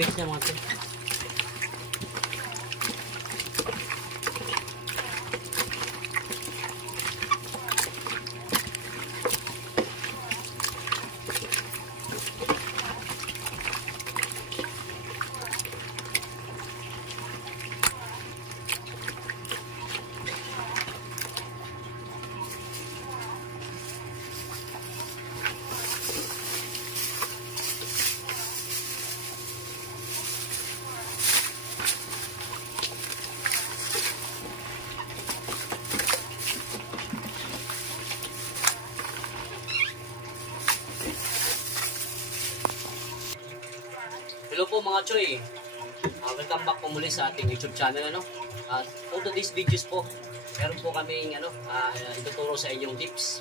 i-mix niya mga tol. Hello po mga Choy, welcome back po muli sa ating YouTube channel. At for today's videos po, meron po kaming ituturo sa inyong tips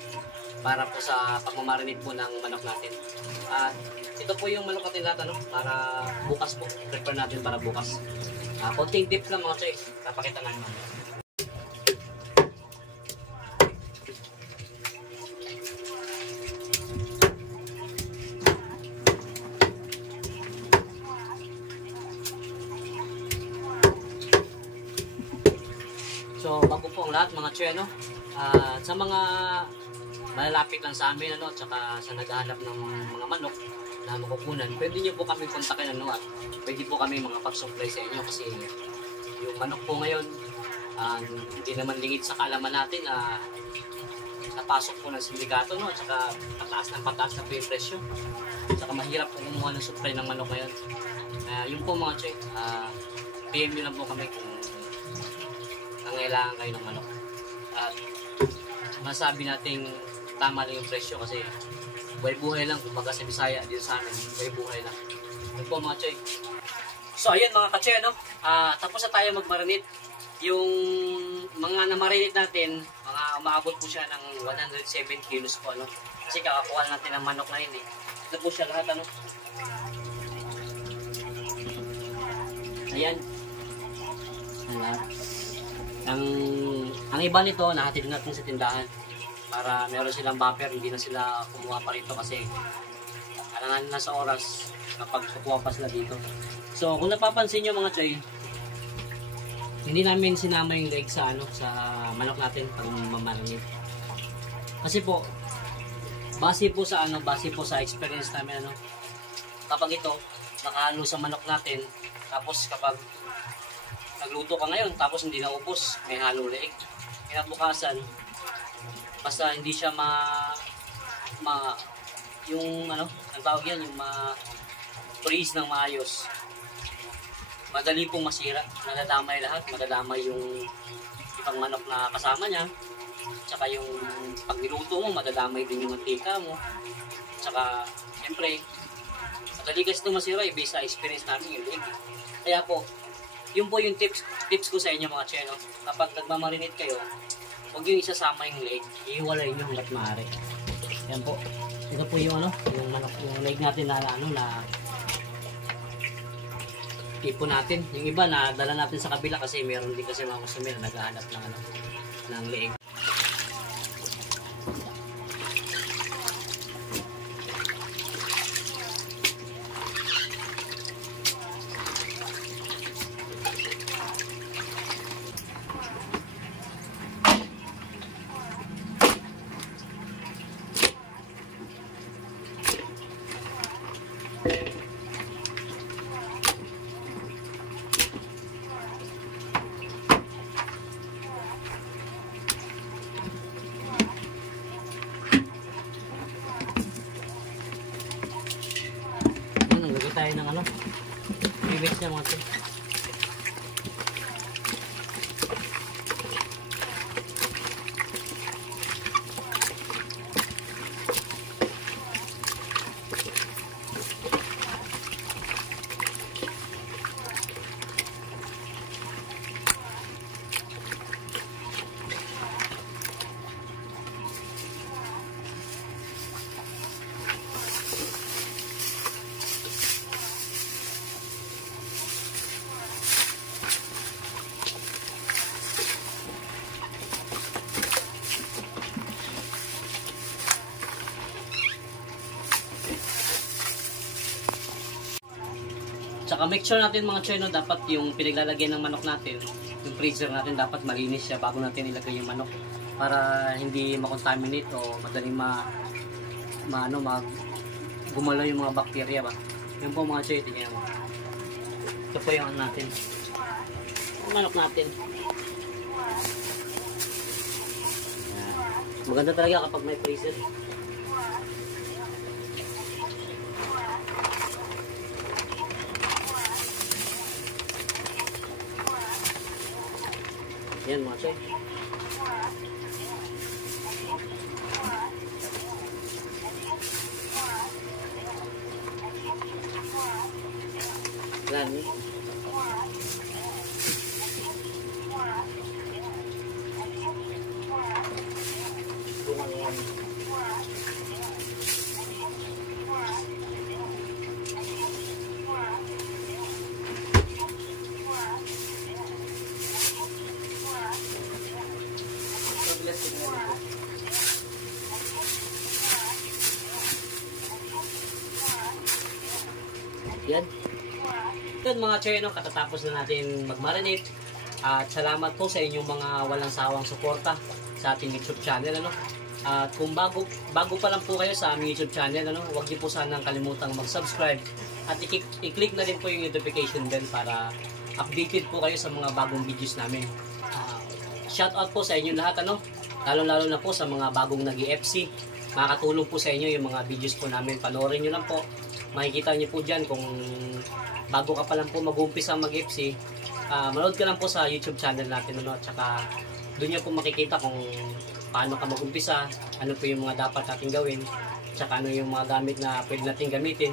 para po sa pagmamarinate po ng manok natin. At ito po yung manok natin lahat para bukas po, prepare natin para bukas. Konting tips lang mga Choy, kapakita namin. So, bago po ang lahat mga Choy, sa mga malalapit lang sa amin, at saka sa naghahanap ng mga manok na makukunan, pwede nyo po kami kontakin, at pwede po kami mga pag-supply sa inyo kasi yung manok po ngayon, hindi naman lingid sa kaalaman natin na sa pasok po ng sindikato, at saka pataas na po yung presyo. At saka mahirap po kumuha ng supply ng manok ngayon. Yun po mga Choy, PM nyo lang po kami kung nangailangan kayo ng manok. At masabi nating tama lang yung presyo kasi buhay-buhay lang, kumbaga sa Bisaya dito sa amin, buhay-buhay lang. Yun po mga Choy. So ayun mga ka-Choy, tapos na tayo mag-marinate. Yung mga na-marinate natin, mga umaabot po siya ng 107 kilos po, kasi kakakuha natin ng manok na yun Ito po siya lahat, Ayan. Lahat. Ang iba nito, nahatid natin sa tindahan para meron silang buffer, hindi na sila kumuha pa rito kasi alangan na sa oras kapag kukuha pa sila dito. So kung napapansin nyo mga Choy, hindi namin sinama yung leg sa manok natin pag mamarinate. Kasi po base po sa experience namin, kapag ito nakahalo sa manok natin, tapos kapag nagluto ka ngayon tapos hindi naubos, may halo leeg, kinabukasan basta hindi siya yung ang tawag yan, yung freeze ng maayos, madali pong masira, nadadamay lahat, madadamay yung ibang manok na kasama niya, tsaka yung pag niluto mo madadamay din yung mantika mo, tsaka siyempre madali kasi ito masira based sa experience namin yung leeg. Kaya po yun po yung tips ko sa inyo mga Choy, kapag nagmamarinate kayo, huwag yung isasama yung leg, ihiwalay nyo hanggat maaari. Yan po. Ito po yung yung manok, yung leg natin na tipo natin. Yung iba na dala natin sa kabila kasi meron din kasi mga customer na naghahanap ng leg. Tayo ng i-mix niya mga Choy. Tsaka make sure natin mga choy, no, dapat yung pinaglalagyan ng manok natin, yung freezer natin dapat malinis siya bago natin ilagay yung manok para hindi makontaminate o madaling gumalaw yung mga bakterya ba. Yun po mga choy, tingnan mo. Ito po yung natin. Yung manok natin. Maganda talaga kapag may freezer. Yan mga choy. Yan. Yan. Yan mga choy, no, katatapos na natin mag-marinate. At salamat po sa inyong mga walang sawang suporta sa ating YouTube channel, ano. At kung bago pa lang po kayo sa aming YouTube channel, ano, huwag niyo po sanang kalimutang mag-subscribe at i-click na rin po yung notification bell para updated po kayo sa mga bagong videos namin. Shout out po sa inyo lahat, ano, lalo na po sa mga bagong nag-FC. Makakatulong po sa inyo yung mga videos po namin. Panoorin nyo lang po. Makikita nyo po dyan kung bago ka pa lang po mag-umpisa mag-FC. Manood ka lang po sa YouTube channel natin, ano, at saka doon nyo po makikita kung paano ka mag-umpisa, ano po yung mga dapat natin gawin, tsaka ano yung mga gamit na pwede natin gamitin.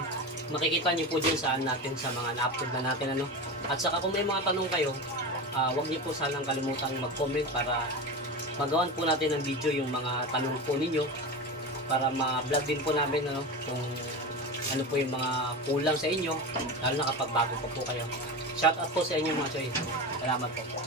Makikita nyo po dyan saan natin sa mga na-upload na natin, ano. At saka kung may mga tanong kayo, huwag nyo po sanang kalimutang mag-comment para magawan po natin ng video yung mga tanong po ninyo para ma-vlog din po namin, ano, kung ano po yung mga kulang sa inyo, lalo na kapag bago pa po kayo. Shout out po sa inyo mga choy. Salamat po.